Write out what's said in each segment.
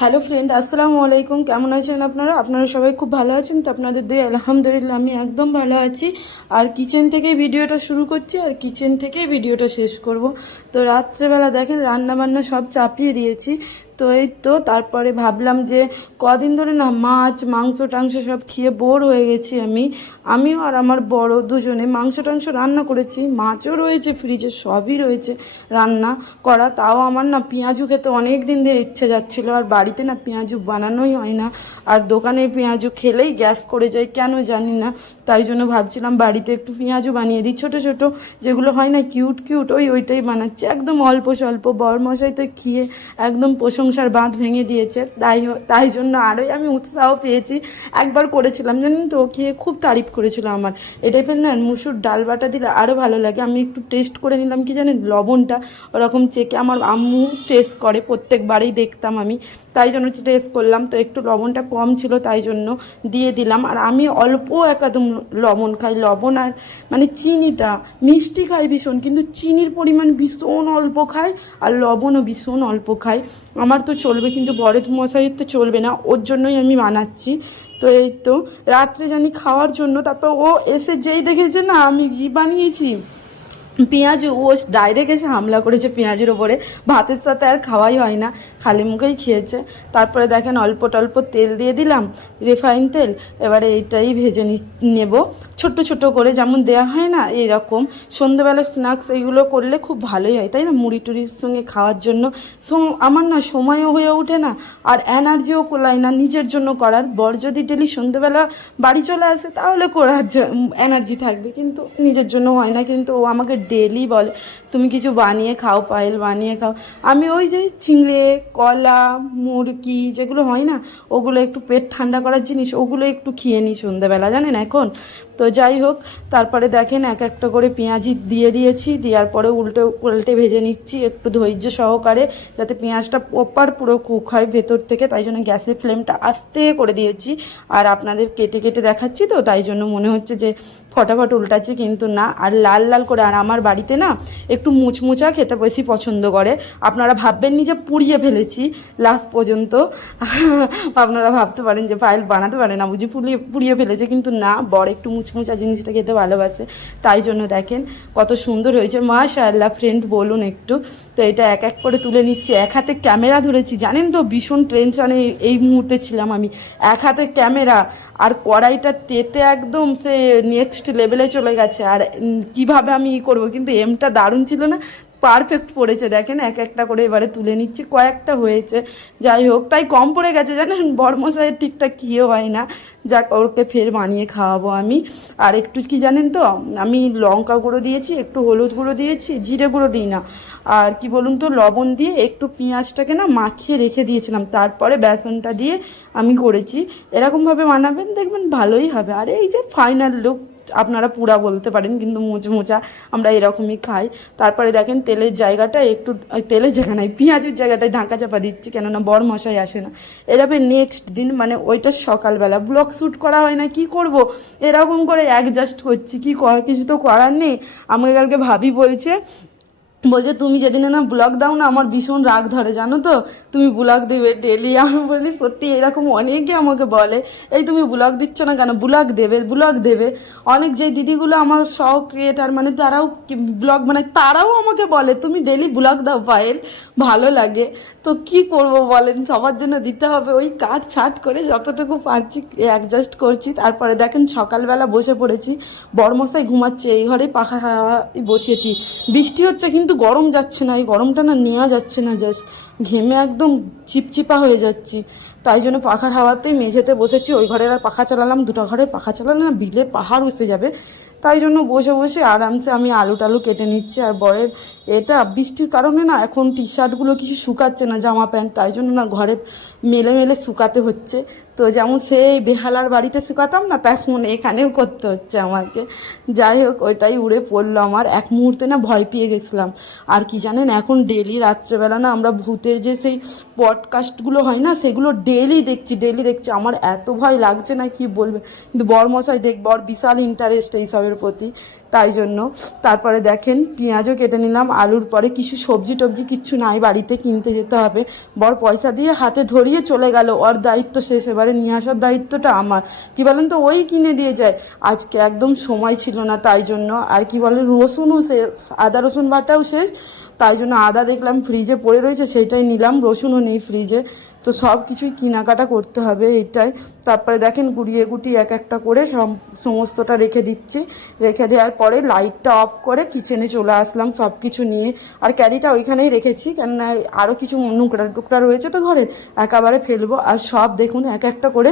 Hello friend আসসালামু আলাইকুম কেমন আছেন আপনারা? আপনারা সবাই খুব ভালো আছেন? তো আপনাদের দুই আলহামদুলিল্লাহ, আমি একদম ভালো আছি। আর কিচেন থেকেই ভিডিওটা শুরু করছি, আর কিচেন থেকেই ভিডিওটা শেষ করব। তো রাত্রেবেলা দেখেন রান্না বান্না সব চাপিয়ে দিয়েছি। তো এই তো তারপরে ভাবলাম যে কদিন ধরে না মাছ, মাংস, টাংস সব খেয়ে বোর হয়ে গেছি আমি। আমিও আর আমার বড় দুজনে মাংস, টাংস রান্না করেছি। মাছও রয়েছে ফ্রিজে সবই রয়েছে রান্না করা। তাও আমার না পেঁয়াজু খেতে অনেক দিন ধরে ইচ্ছে যাচ্ছিল, আর বাড়িতে না পেঁয়াজু বানানোই হয় না। আর দোকানে পেঁয়াজু খেলেই গ্যাস করে যায়, কেন জানি না। তাই জন্য ভাবছিলাম বাড়িতে একটু পেঁয়াজু বানিয়ে দিই। ছোটো ছোটো যেগুলো হয় না কিউট কিউট ওই, ওইটাই বানাচ্ছি। একদম অল্প, স্বল্প, বরমশাই তো খেয়ে একদম প্রশংসার বাঁধ ভেঙে দিয়েছে। তাই তাই জন্য আরোই আমি উৎসাহ পেয়েছি। একবার করেছিলাম, জানেন তো, খেয়ে খুব তারিফ করেছিল আমার। এটা না, মুসুর ডাল বাটা দিলে আরও ভালো লাগে। আমি একটু টেস্ট করে নিলাম, কি জানেন, লবণটা। ওরকম চেকে আমার আম্মু টেস্ট করে, প্রত্যেকবারেই দেখতাম আমি। তাই জন্য টেস্ট করলাম। তো একটু লবণটা কম ছিল, তাই জন্য দিয়ে দিলাম। আর আমি অল্প একদম লবণ খাই। লবণ আর মানে চিনিটা, মিষ্টি খাই ভীষণ, কিন্তু চিনির পরিমাণ ভীষণ অল্প খাই। আর লবণও ভীষণ অল্প খাই। আমার তো চলবে, কিন্তু বরের মশাইয়ের তো চলবে না, ওর জন্যই আমি মানাচ্ছি। তো এই তো, রাত্রে জানি খাওয়ার জন্য, তারপর ও এসে যেই দেখেছে, না আমি ই বানিয়েছি। পেঁয়াজ, ও ডাইরেক্ট এসে হামলা করেছে পেঁয়াজের ওপরে। ভাতের সাথে আর খাওয়াই হয় না। খালি মুখেই খেয়েছে। তারপরে দেখেন অল্প টল্প তেল দিয়ে দিলাম রিফাইন তেল। এবারে এইটাই ভেজে নেব। ছোট্ট ছোট করে যেমন দেওয়া হয় না, এইরকম। সন্ধ্যেবেলা স্ন্যাক্স এইগুলো করলে খুব ভালোই হয়, তাই না? মুড়ি টুড়ির সঙ্গে খাওয়ার জন্য। আমার না সময়ও হয়ে ওঠে না, আর এনার্জিও কোলায় না। নিজের জন্য করার। বর যদি ডেলি সন্ধ্যেবেলা বাড়ি চলে আসে, তাহলে করার এনার্জি থাকবে। কিন্তু নিজের জন্য হয় না। কিন্তু ও আমাকে ডেলি বলে, তুমি কিছু বানিয়ে খাও, পায়েল বানিয়ে খাও। আমি ওই যে চিংড়ে, কলা, মুরগি যেগুলো হয় না, ওগুলো একটু পেট ঠান্ডা করার জিনিস, ওগুলো একটু খেয়ে নিই সন্ধ্যাবেলা, জানেন এখন? তো যাই হোক, তারপরে দেখেন এক একটা করে পেঁয়াজি দিয়ে দিয়েছি, দেওয়ার পরে উল্টে উল্টে ভেজে নিচ্ছি একটু ধৈর্য সহকারে, যাতে পেঁয়াজটা প্রপার পুরো কুক হয় ভেতর থেকে, তাই জন্য গ্যাসের ফ্লেমটা আস্তে করে দিয়েছি। আর আপনাদের কেটে কেটে দেখাচ্ছি তো, তাই জন্য মনে হচ্ছে যে ফটাফট উল্টাচ্ছি কিন্তু না। আর লাল লাল করে আর আমার বাড়িতে না একটু মুচমুচা খেতে বেশি পছন্দ করে। আপনারা ভাববেন নি যে পুড়িয়ে ফেলেছি লাস্ট পর্যন্ত। আপনারা ভাবতে পারেন যে ফাইল বানাতে পারে না। বুঝি পুড়িয়ে পুড়িয়ে ফেলেছে কিন্তু না বড় একটু মুচমুচা জিনিসটা খেতে ভালোবাসে। তাই জন্য দেখেন কত সুন্দর হয়েছে। মাশাআল্লাহ ফ্রেন্ড বলুন একটু। তো এটা এক এক করে তুলে নিচ্ছি। এক হাতে ক্যামেরা ধরেছি। জানেন তো ভীষণ টেনশনে এই মুহূর্তে ছিলাম আমি। এক হাতে ক্যামেরা আর কড়াইটা তেতে একদম সে নেক্সট লেভেলে চলে গেছে। আর কীভাবে আমি ই করব? কিন্তু এমটা দারুণ ছিল না? পারফেক্ট পড়েছে, দেখেন এক একটা করে এবারে তুলে নিচ্ছি, কয়েকটা হয়েছে, যাই হোক, তাই কম পড়ে গেছে, জানেন, বর্মশাইয়ের ঠিকঠাক খেয়ে হয় না, যাক ওকে ফের বানিয়ে খাওয়াবো আমি, আর একটু কি জানেন তো, আমি লঙ্কা গুঁড়ো দিয়েছি, একটু হলুদ গুঁড়ো দিয়েছি, জিরে গুঁড়ো দিই না, আর কি বলুন তো, লবণ দিয়ে একটু পেঁয়াজটাকে না মাখিয়ে রেখে দিয়েছিলাম, তারপরে বেসনটা দিয়ে আমি করেছি, এরকমভাবে বানাবেন, দেখবেন ভালোই হবে, আর এই যে ফাইনাল লুক আপনারা পুরা বলতে পারেন, কিন্তু মুচমুচা আমরা এরকমই খাই। তারপরে দেখেন তেলের জায়গাটা একটু তেলের জায়গা নাই পেঁয়াজের জায়গাটায় ঢাকা চাপা দিচ্ছি, কেননা বর মশাই আসে না। এভাবে নেক্সট দিন মানে ওইটা সকালবেলা ব্লগ শ্যুট করা হয় না, কি করব? এরকম করে অ্যাডজাস্ট করছি কি কিছু তো করার নেই। আমাকে কালকে ভাবি বলছে বলছে, তুমি যেদিন না ব্লগ দাও না, আমার ভীষণ রাগ ধরে, জানো তো? তুমি ব্লগ দেবে ডেলি আমি বলি, সত্যি এরকম অনেকে আমাকে বলে, এই তুমি ব্লগ দিচ্ছ না কেন? ব্লগ দেবে ব্লগ দেবে। অনেক যে দিদিগুলো আমার সহ ক্রিয়েটার মানে তারাও ব্লগ মানে তারাও আমাকে বলে, তুমি ডেলি ব্লগ দাও, পায়েল, ভালো লাগে। তো কি করব বলেন? সবার জন্য দিতে হবে ওই কাট ছাট করে যতটুকু পারছি অ্যাডজাস্ট করছি। তারপরে দেখেন, সকালবেলা বসে পড়েছি বরমশাই ঘুমাচ্ছে, এই ঘরে পাখা বসিয়েছি। বৃষ্টি হচ্ছে কিন্তু গরম যাচ্ছে না, এই গরমটা না নেওয়া যাচ্ছে না জাস্ট ঘেমে একদম চিপচিপা হয়ে যাচ্ছি। তাই জন্য পাখার হাওয়াতেই মেঝেতে বসেছি, ওই ঘরের আর পাখা চালালাম, দুটো ঘরে পাখা চালালে না বিলে পাহাড় উঠে যাবে। তাই জন্য বসে বসে আরামসে আমি আলু টালু কেটে নিচ্ছি, আর বরের এটা বৃষ্টির কারণে না এখন টি শার্টগুলো কিছু শুকাচ্ছে না জামা প্যান্ট তাই জন্য না ঘরে মেলে মেলে শুকাতে হচ্ছে। তো যেমন সেই বেহালার বাড়িতে শুকাতাম না তেমন এখানেও করতে হচ্ছে আমাকে। যাই হোক, ওইটাই উড়ে পড়ল আমার। এক মুহূর্তে না ভয় পেয়ে গেছিলাম। আর কি জানেন, এখন ডেলি রাত্রেবেলা না আমরা ভূতের যে সেই পডকাস্টগুলো হয় না, সেগুলো ডেলি দেখছি ডেলি দেখছি। আমার এত ভয় লাগছে না কি বলবে। কিন্তু বরমশাই দেখব আর বিশাল ইন্টারেস্ট এইসবের প্রতি। তাই জন্য তারপরে দেখেন, পেঁয়াজও কেটে নিলাম। আলুর পরে কিছু সবজি টবজি কিচ্ছু নাই, বাড়িতে কিনতে যেতে হবে। বর পয়সা দিয়ে হাতে ধরিয়ে চলে গেল। ওর দায়িত্ব শেষ। এবারে নিয়ে আসার দায়িত্বটা আমার। কি বলেন তো ওই কিনে দিয়ে যায়। আজকে একদম সময় ছিল না তাই জন্য। আর কি বলেন রসুনও শেষ আদা রসুন বাটাও শেষ। তাই জন্য আদা দেখলাম ফ্রিজে পড়ে রয়েছে, সেটাই নিলাম, রসুনও নেই ফ্রিজে তো সব কিছুই কেনাকাটা করতে হবে এটাই। তারপরে দেখেন গুড়িয়ে গুটি এক একটা করে সমস্তটা রেখে দিচ্ছি। রেখে দেওয়ার পরে লাইটটা অফ করে কিচেনে চলে আসলাম সব কিছু নিয়ে। আর ক্যারিটা ওইখানেই রেখেছি, কেননা আরও কিছু নুকরা টুকরা রয়েছে তো ঘরের, একেবারে ফেলব। আর সব দেখুন, এক একটা করে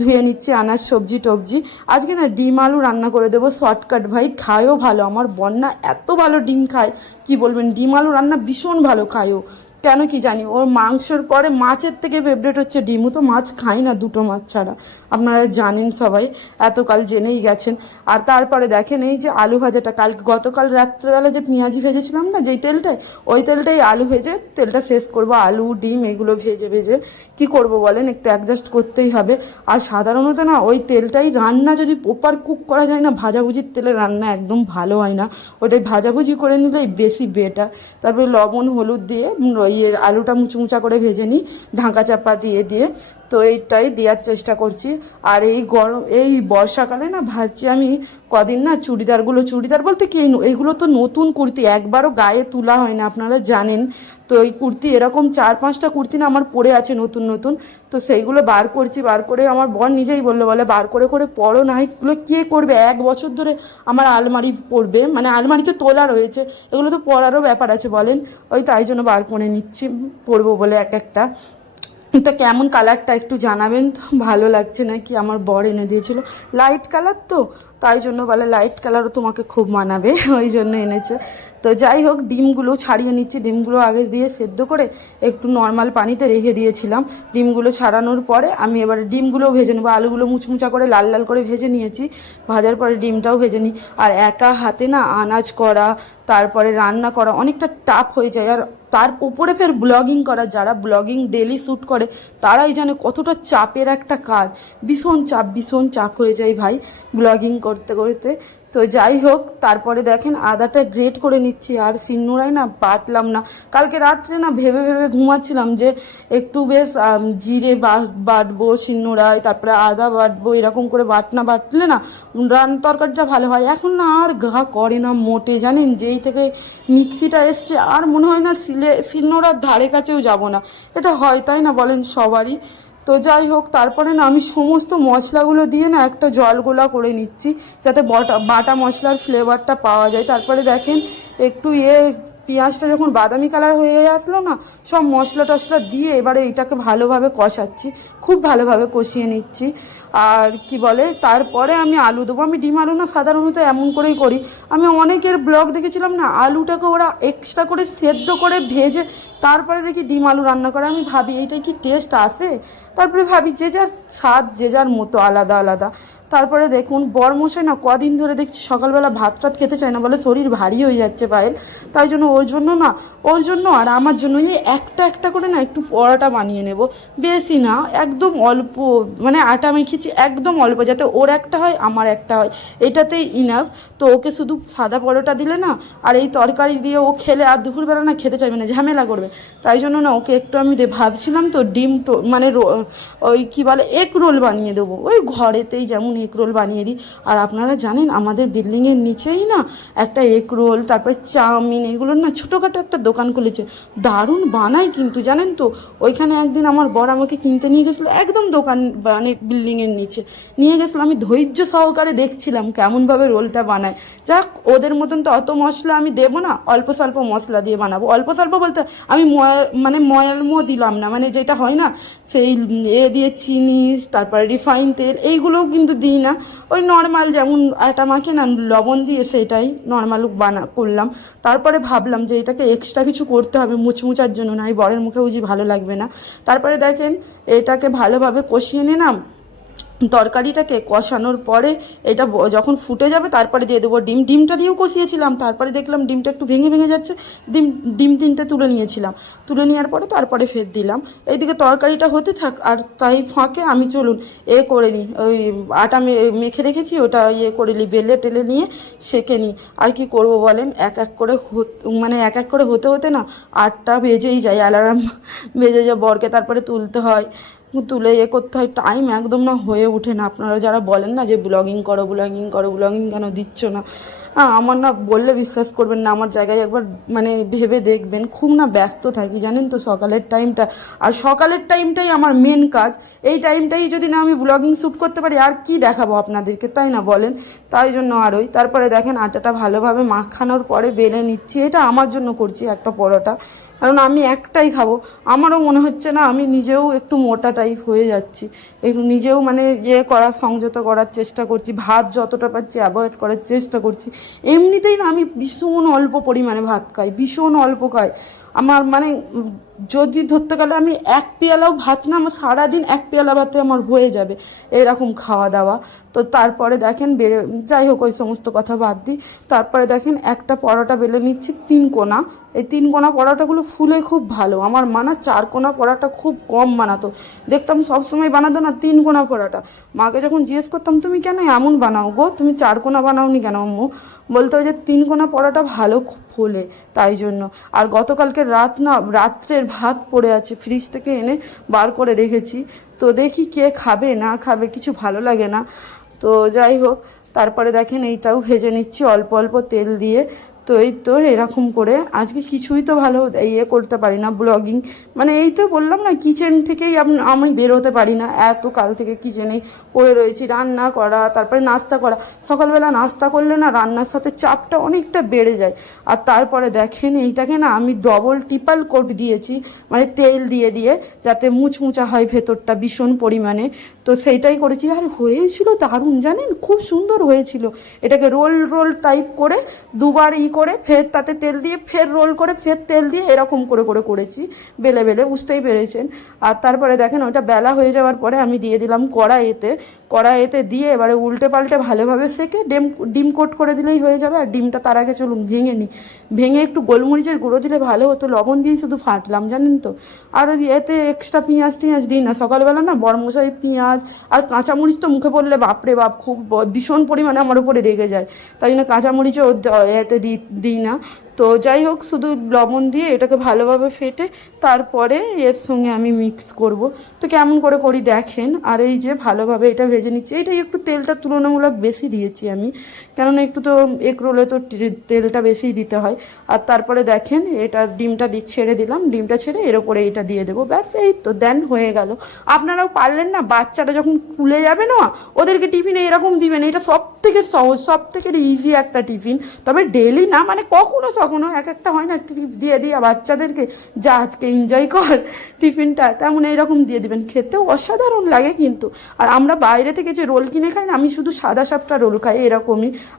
ধুয়ে নিচ্ছি আনাজ, সবজি, টবজি। আজকে না ডিম আলু রান্না করে দেবো শর্টকাট ভাই, খায়ও ভালো। আমার বন্যা এত ভালো ডিম খায়, কি বলবেন? ডিম আলু রান্না ভীষণ ভালো খায়ও। কেন কি জানি, ওর মাংসর পরে মাছের থেকে ফেভারেট হচ্ছে ডিমও তো মাছ খাই না দুটো মাছ ছাড়া। আপনারা জানেন সবাই, এতকাল জেনেই গেছেন। আর তারপরে দেখেন এই যে আলু ভাজাটা কাল গতকাল রাত্রেবেলা যে পেঁয়াজি ভেজেছিলাম না, যেই তেলটায় ওই তেলটাই আলু ভেজে তেলটা শেষ করব, আলু, ডিম এগুলো ভেজে ভেজে কি করব বলেন, একটু অ্যাডজাস্ট করতেই হবে। আর সাধারণত না, ওই তেলটাই রান্না যদি প্রপার কুক করা যায় না, ভাজাভুজির তেলে রান্না একদম ভালো হয় না। ওটাই ভাজাভুজি করে নিলেই বেশি বেটার তারপরে লবণ, হলুদ দিয়ে ইয়ে আলুটা মুচমুচা করে ভেজে নিই ঢাকা চাপা দিয়ে দিয়ে তো এইটাই দেওয়ার চেষ্টা করছি। আর এই গরম এই বর্ষাকালে না ভাবছি আমি কদিন না চুড়িদারগুলো, চুড়িদার বলতে কি এই- এইগুলো তো নতুন কুর্তি, একবারও গায়ে তোলা হয় না, আপনারা জানেন। তো এই কুর্তি এরকম চার পাঁচটা কুর্তি না আমার পরে আছে নতুন নতুন। তো সেইগুলো বার করছি, বার করে আমার বর নিজেই বলল, বলে বার করে করে পরো না, এগুলো কে করবে? এক বছর ধরে আমার আলমারি পড়বে মানে আলমারিতে তোলা রয়েছে, এগুলো তো পরারও ব্যাপার আছে বলেন। ওই তাই জন্য বার করে নিচ্ছি, পরবো বলে এক একটা। তো কেমন কালারটা একটু জানাবেন? তো ভালো লাগছে না কি আমার বর এনে দিয়েছিল। লাইট কালার তো, তাই জন্য বলে লাইট কালারও তোমাকে খুব মানাবে, ওই জন্য এনেছে। তো যাই হোক, ডিমগুলো ছাড়িয়ে নিচ্ছি। ডিমগুলো আগে দিয়ে সেদ্ধ করে একটু নর্মাল পানিতে রেখে দিয়েছিলাম। ডিমগুলো ছাড়ানোর পরে আমি এবারে ডিমগুলো ভেজে নেব। আলুগুলো মুচমুচা করে লাল লাল করে ভেজে নিয়েছি। ভাজার পরে ডিমটাও ভেজে নিই। আর একা হাতে না আনাজ করা, তারপরে রান্না করা অনেকটা টাফ হয়ে যায়। আর তার উপরে ফের ব্লগিং করা, যারা ব্লগিং ডেলি শ্যুট করে, তারাই জানে কতটা চাপের একটা কাজ। ভীষণ চাপ ভীষণ চাপ হয়ে যায় ভাই ব্লগিং করতে করতে। তো যাই হোক, তারপরে দেখেন আদাটা গ্রেট করে নিচ্ছি, আর সিন্নুরাই না বাটলাম না। কালকে রাত্রে না ভেবে ভেবে ঘুমাচ্ছিলাম যে একটু বেশ জিরে বাটবো সিন্নুরাই তারপরে আদা বাটবো, এরকম করে বাটনা বাটলে না রান তরকারিটা ভালো হয়। এখন না আর ঘা করে না মোটে, জানেন? যেই থেকে মিক্সিটা এসছে, আর মনে হয় না সিলে, সিন্নোরার ধারে কাছেও যাব না। এটা হয়, তাই না বলেন সবারই? তো যাই হোক, তারপরে না আমি সমস্ত মশলাগুলো দিয়ে না একটা জল গোলা করে নিচ্ছি, যাতে বটা, বাটা মশলার ফ্লেভারটা পাওয়া যায়। তারপরে দেখেন, একটু ইয়ে পেঁয়াজটা যখন বাদামি কালার হয়ে আসলো না, সব মশলা টশলা দিয়ে এবারে এটাকে ভালোভাবে কষাচ্ছি, খুব ভালোভাবে কষিয়ে নিচ্ছি। আর কি বলে, তারপরে আমি আলু দেবো। আমি ডিম আলু না, সাধারণত এমন করেই করি। আমি অনেকের ব্লগ দেখেছিলাম না, আলুটাকে ওরা এক্সট্রা করে সেদ্ধ করে ভেজে তারপরে দেখি ডিম আলু রান্না করে। আমি ভাবি, এইটাই কি টেস্ট আসে? তারপরে ভাবি, যে যার স্বাদ, যে যার মতো আলাদা আলাদা। তারপরে দেখুন বরমশাই না কদিন ধরে দেখছি সকালবেলা ভাত টাত খেতে চায় না, বলে শরীর ভারী হয়ে যাচ্ছে পায়ের। তাই জন্য ওর জন্য না, ওর জন্য আর আমার জন্য এই একটা একটা করে না একটু পরোটা বানিয়ে নেব। বেশি না, একদম অল্প মানে আটা মেখেছি একদম অল্প, যাতে ওর একটা হয়, আমার একটা হয়। এটাতেই ইনাফ তো ওকে শুধু সাদা পরোটা দিলে না, আর এই তরকারি দিয়ে ও খেলে আর দুপুরবেলা না খেতে চাইবে না, ঝামেলা করবে। তাই জন্য না ওকে একটু আমি ভাবছিলাম তো ডিম মানে ওই কী বলে এগ রোল বানিয়ে দেবো। ওই ঘরেতেই যেমন এগ রোল বানিয়ে দিই। আর আপনারা জানেন, আমাদের বিল্ডিংয়ের নিচেই না একটা এগ রোল, তারপরে চাউমিন, এগুলোর না ছোটোখাটো একটা দোকান খুলেছে। দারুণ বানায় কিন্তু, জানেন তো? ওইখানে একদিন আমার বর আমাকে কিনতে নিয়ে গেছিল, একদম দোকান মানে বিল্ডিংয়ের নিচে। নিয়ে গেছিল, আমি ধৈর্য সহকারে দেখছিলাম কেমনভাবে রোলটা বানায়। যাক, ওদের মতন তো অত মশলা আমি দেবো না, অল্প স্বল্প মশলা দিয়ে বানাবো। অল্প স্বল্প বলতে আমি মানে ময়ালমো দিলাম না মানে যেটা হয় না, সেই এ দিয়ে চিনি, তারপরে রিফাইন তেল, এইগুলোও কিন্তু দিই দিই না। ওই নর্মাল যেমন একটা মাখে না লবণ দিয়ে সেটাই নর্মাল বানা, করলাম। তারপরে ভাবলাম যে এটাকে এক্সট্রা কিছু করতে হবে, মুচমুচার জন্য, না এই বরের মুখে বুঝি ভালো লাগবে না। তারপরে দেখেন, এটাকে ভালোভাবে কষিয়ে নিলাম। তরকারিটাকে কষানোর পরে এটা যখন ফুটে যাবে, তারপরে দিয়ে দেবো ডিম। ডিমটা দিয়েও কষিয়েছিলাম, তারপরে দেখলাম ডিমটা একটু ভেঙে ভেঙে যাচ্ছে। ডিম ডিম তিনটে তুলে নিয়েছিলাম। তুলে নেওয়ার পরে তারপরে ফের দিলাম। এইদিকে তরকারিটা হতে থাক, আর তাই ফাঁকে আমি চলুন, এ করে নিই। ওই আটা মেখে রেখেছি, ওটা ইয়ে করে নিই, বেলে টেলে নিয়ে সেঁকে নিই। আর কি করব বলেন? এক এক করে মানে এক এক করে হতে হতে না, আটটা বেজেই যায়, অ্যালার্ম বেজে যায় বরকে, তারপরে তুলতে হয়। তুলে এ করতে হয় টাইম একদম না হয়ে ওঠে না। আপনারা যারা বলেন না যে ব্লগিং করো ব্লগিং করো ব্লগিং কেন দিচ্ছ না? হ্যাঁ আমার না বললে বিশ্বাস করবেন না, আমার জায়গায় একবার মানে ভেবে দেখবেন, খুব না ব্যস্ত থাকি, জানেন তো সকালের টাইমটা আর সকালের টাইমটাই আমার মেন কাজ। এই টাইমটাই যদি না আমি ব্লগিং শ্যুট করতে পারি, আর কি দেখাবো আপনাদেরকে? তাই না বলেন? তাই জন্য আরোই তারপরে দেখেন আটাটা ভালোভাবে মাখানোর পরে বেলে নিচ্ছি। এটা আমার জন্য করছি একটা পরোটা। কারণ আমি একটাই খাব। আমারও মনে হচ্ছে না, আমি নিজেও একটু মোটা টাইপ হয়ে যাচ্ছি। একটু নিজেও মানে ইয়ে করার, সংযত করার চেষ্টা করছি। ভাত যতটা পারছি অ্যাভয়েড করার চেষ্টা করছি। এমনিতেই না আমি ভীষণ অল্প পরিমাণে ভাত খাই, ভীষণ অল্প খাই। আমার মানে যদি ধরতে গেলে আমি এক পেয়ালাও ভাত না, আমার সারাদিন এক পেয়ালা ভাতে আমার হয়ে যাবে। এরকম খাওয়া দাওয়া। তো তারপরে দেখেন বেড়ে, যাই হোক ওই সমস্ত কথা বাদ দিই। তারপরে দেখেন একটা পরোটা বেলে নিচ্ছি তিন কোনা। এই তিন কোনা পরোটাগুলো ফুলে খুব ভালো। আমার মানা চার কোনা পরোটা খুব কম বানাতো। দেখতাম সবসময় বানাতো না তিন কোনা পরোটা। মাকে যখন জিজ্ঞেস করতাম, তুমি কেন এমন বানাও গো? তুমি চার কোনা বানাওনি কেন আম্মু? বলতো যে তিন কোনা পরোটা ভালো ফোলে, তাই জন্য। আর গতকালকে রাত না, রাত্রের ভাত পড়ে আছে, ফ্রিজ থেকে এনে বার করে রেখেছি। তো দেখি কে খাবে, না খাবে, কিছু ভালো লাগে না। তো যাই হোক, তারপরে দেখেন এইটাও ভেজে নিচ্ছি, অল্প অল্প তেল দিয়ে। তো এই তো এরকম করে। আজকে কিছুই তো ভালো ইয়ে করতে পারি না ব্লগিং মানে এই তো বললাম না কিচেন থেকেই আম- বেরোতে পারি না। এত কাল থেকে কিচেনেই পড়ে রয়েছি, রান্না করা, তারপরে নাস্তা করা। সকালবেলা নাস্তা করলে না রান্নার সাথে চাপটা অনেকটা বেড়ে যায়। আর তারপরে দেখেন এইটাকে না আমি ডবল টিপাল কোট দিয়েছি মানে তেল দিয়ে দিয়ে, যাতে মুচমুচা হয় ভেতরটা ভীষণ পরিমাণে। তো সেইটাই করেছি। আর হয়েছিল দারুণ, জানেন? খুব সুন্দর হয়েছিল। এটাকে রোল রোল টাইপ করে দুবার ই করে ফের তাতে তেল দিয়ে ফের রোল করে ফের তেল দিয়ে এরকম করে করে করেছি। বেলে বেলে, বুঝতেই পেরেছেন। আর তারপরে দেখেন ওইটা বেলা হয়ে যাওয়ার পরে আমি দিয়ে দিলাম কড়াইতে কড়াইতে দিয়ে এবারে উল্টে পাল্টে ভালোভাবে সেকে ডিম ডিম কোট করে দিলেই হয়ে যাবে। আর ডিমটা তার আগে চলুন ভেঙে নিই। ভেঙে একটু গোলমরিচের গুঁড়ো দিলে ভালো হতো। লবণ দিয়েই শুধু ফাটলাম, জানেন তো? আর এতে এক্সট্রা পেঁয়াজ টিয়াজ দিই না। সকালবেলা না বড়মশাই পেঁয়াজ আর কাঁচামরিচ তো মুখে পড়লে বাপরে বাপ, খুব ভীষণ পরিমাণে আমার উপরে রেগে যায়। তাই জন্য কাঁচামরিচও এতে দিই না। তো যাই হোক, শুধু লবণ দিয়ে এটাকে ভালোভাবে ফেটে তারপরে এর সঙ্গে আমি মিক্স করব। তো কেমন করে করি দেখেন, আর এই যে ভালোভাবে এটা ভেজে নিচ্ছি। এটাই একটু তেলটা তুলনামূলক বেশি দিয়েছি আমি। কেননা একটু তো এগ রোলে তো তেলটা বেশিই দিতে হয়। আর তারপরে দেখেন, এটা ডিমটা দি, ছেড়ে দিলাম, ডিমটা ছেড়ে এর ওপরে এটা দিয়ে দেবো। ব্যাস, এই তো, দেন হয়ে গেল। আপনারাও পারলেন না, বাচ্চাটা যখন খুলে যাবে না, ওদেরকে টিফিনে এরকম দিবেন, এটা সব থেকে সহজ সব থেকে ইজি একটা টিফিন। তবে ডেলি না মানে কখনো কখনো এক একটা হয় না টিপ দিয়ে দিয়ে, বাচ্চাদেরকে যা আজকে এনজয় কর, টিফিনটা, তেমন এইরকম দিয়ে দিবেন। খেতেও অসাধারণ লাগে কিন্তু। আর আমরা বাইরে থেকে যে রোল কিনে খাই না, আমি শুধু সাদা সাপটা রোল খাই, এরকমই।